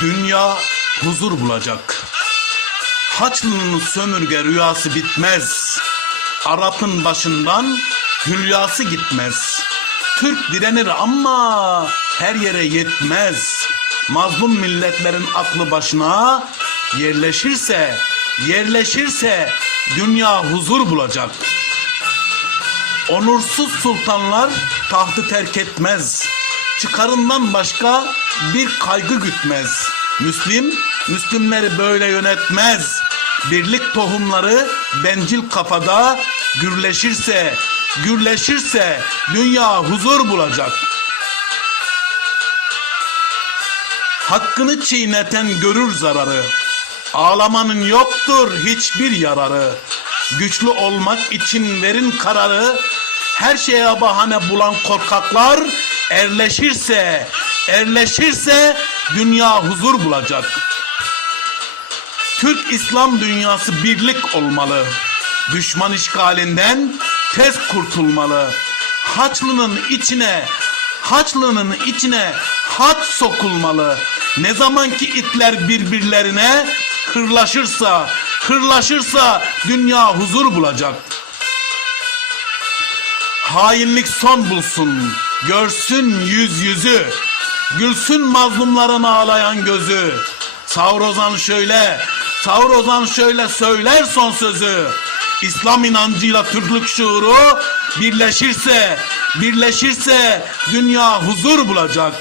Dünya huzur bulacak. Haçlı'nın sömürge rüyası bitmez. Arap'ın başından hülyası gitmez. Türk direnir ama her yere yetmez. Mazlum milletlerin aklı başına yerleşirse, yerleşirse dünya huzur bulacak. Onursuz sultanlar tahtı terk etmez. Çıkarından başka bir kaygı gütmez. Müslim, Müslümleri böyle yönetmez. Birlik tohumları bencil kafada gürleşirse, gürleşirse dünya huzur bulacak. Hakkını çiğneten görür zararı. Ağlamanın yoktur hiçbir yararı. Güçlü olmak için verin kararı. Her şeye bahane bulan korkaklar erleşirse, erleşirse dünya huzur bulacak. Türk İslam dünyası birlik olmalı. Düşman işgalinden tez kurtulmalı. Haçlı'nın içine, Haçlı'nın içine haç sokulmalı. Ne zaman ki itler birbirlerine kırlaşırsa, kırlaşırsa dünya huzur bulacak. Hainlik son bulsun, görsün yüz yüzü, gülsün mazlumların ağlayan gözü. Savrozan şöyle, Savrozan şöyle söyler son sözü. İslam inancıyla Türklük şuuru birleşirse, birleşirse dünya huzur bulacak.